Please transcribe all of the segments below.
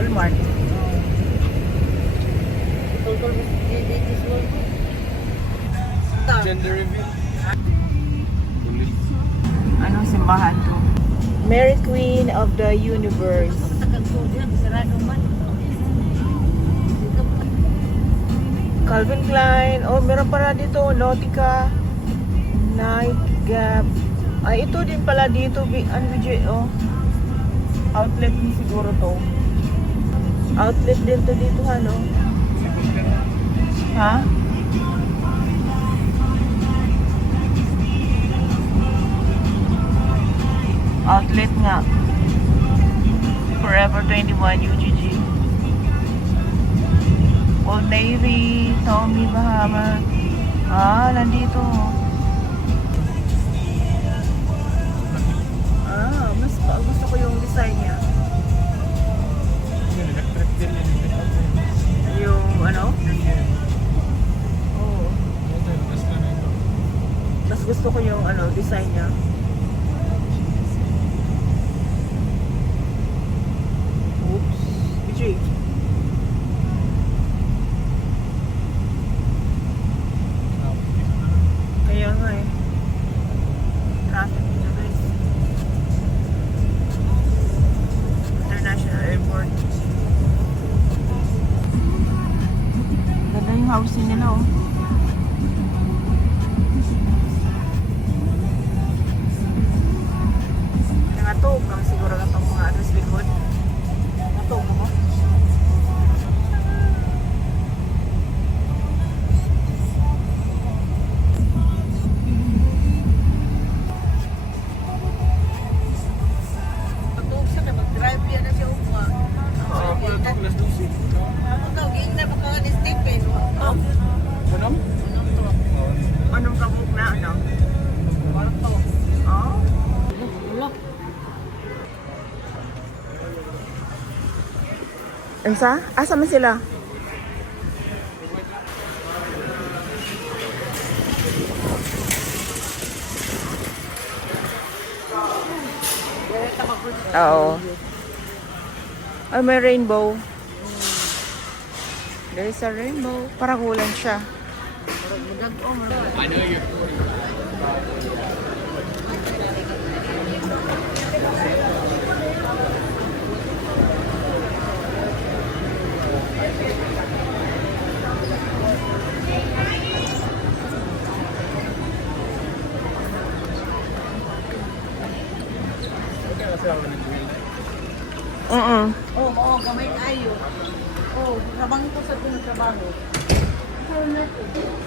Walmart. Gender reveal. Anong simbahan to? Mary Queen of the Universe. Calvin Klein. Oh, meron pala dito. Nautica. Nike Gap. Ay, ito din pala dito. Ano, oh. Outlet din siguro to. Outlet din to dito, ano? Ha? Outlet nga. Forever 21 UGG. Old Navy, Tommy Bahama. Ah, nandito. Ah, mas gusto ko yung design niya. Yung ano? Oo. Mas gusto ko yung ano, design niya. Oops. BJ. Kaya nga eh. Traffic na guys. International Airport. Ganda yung housing nila oh. Nangatog lang siguro itong mga ano sa likod. Nangatog mo? Natog siya na mag-drive yan na siya upa. Oo. Manam? Anong kabuk na ano? Oh? Ansa? Asa man sila? Oo. Ay, may rainbow. There is a rainbow. Parang ulan siya. I know you're Oo, gamay ayo. Oh, trabaho ko sa tunong trabaho.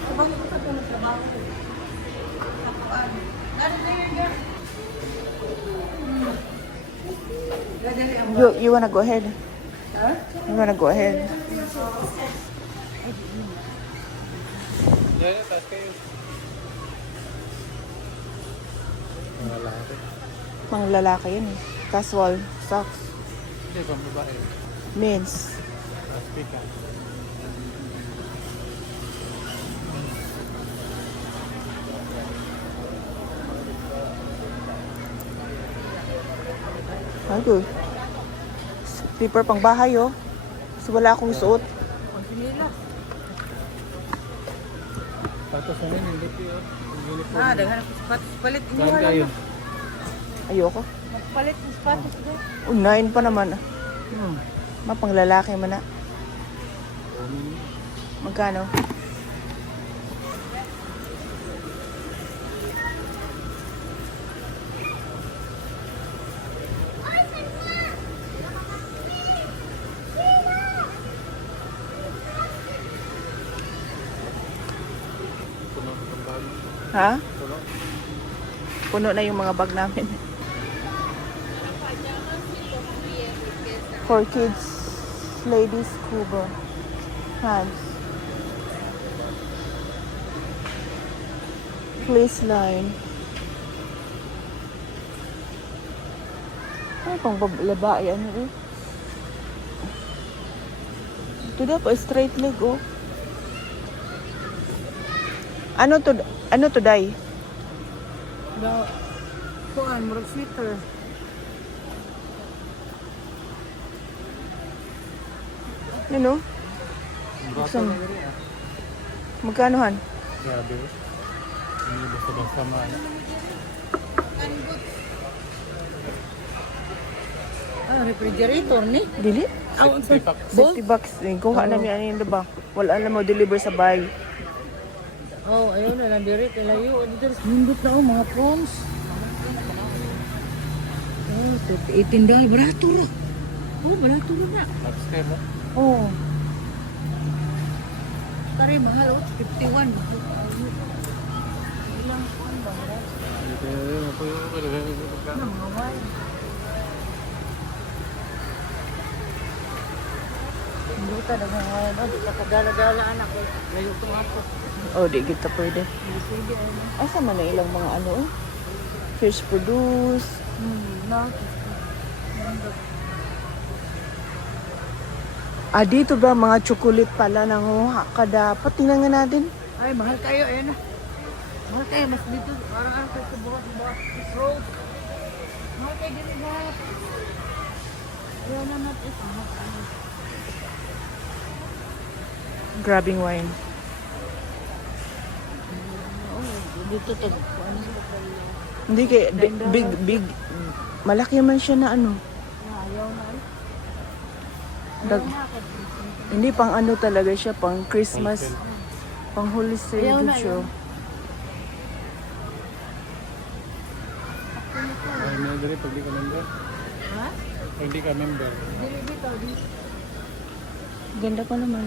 Trabaho ko sa tunong trabaho. You wanna go ahead? Huh? You wanna go ahead? yeah, taas kayo. Lalaki. Mga lalaki yun eh. Casual, socks, Hindi, pang babae. men's. Taas pika. Ay, good. Slipper pang bahay oh. Kasi wala akong suot. Tapos ano yun, hindi kayo. Uniform. Ah, daghan ako sapatos. Palit inyo Saan wala kayo? na. Ayoko. Magpalit ng sapatos ko. Unahin pa naman. Mapang lalaki man na. Magkano? Ha? Puno na yung mga bag namin. For kids, ladies, scuba, pants, fleece line. Ay, pang babae, ano eh. Ito daw pa, straight leg, oh. Ano to, Day? Daw, kuan, murag sweater. Yun o. Bata Saan? na rin ah. Magkano han? Grabe oh. Hindi basta-basta maano. Ah, refrigerator ni. Dili? Ah, Safety pack. Safety box. Kuha namin ano yun, diba? Wala na mo deliver sa bahay. Oh, ayun na nandiri kalayo dito. Nindot na mga prawns. Oh, $18 barato ra. Oh, barato ra na. Upstairs ah. Oh. Kari mahal oh, 51. Ilang kuan ba? Ito yung ako yung Mga wine. Hindi ka na mga wine. Oh, di ka kagala-gala anak. Layo ko ako. Oh, di kita pwede. Hindi pwede ano. Asa man na ilang mga ano oh? Fish produce. Na. Ah, dito ba mga chocolate pala nanguha ka dapat. Tingnan nga natin. Ay, mahal kayo. Ayun na. Mahal kayo. Mas dito. Parang ang kayo sa buhat-buhat. Road. Mahal kayo din lahat. Ayun na natin. Mahal kayo. Grabbing wine. Oh, dito to. Ano? Hindi kay big malaki man siya na ano. Ayaw na. Dag, hindi pang ano talaga siya, pang Christmas, pang Holy Ayaw Spirit na, show. ay na dali pag di ka member. Ha? Pag di ka member. Dili dito. Dito. Ganda pa naman.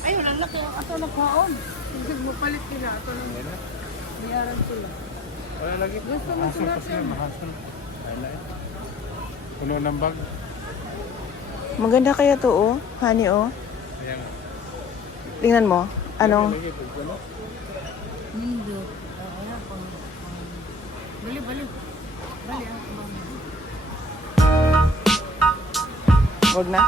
Ayun, ang laki. Ato na kaon. Sige mo palit nila. Ato na Ayun na. bayaran sila. Wala lagi. Gusto mo Mahasol sila kasi yan. mahasol. Ay na eh. Puno ng bag. Maganda kaya to oh, honey oh. Ayan. Tingnan mo, anong Lagi pag puno. Nindo. Ayan, bali, bali. Bali, wag na.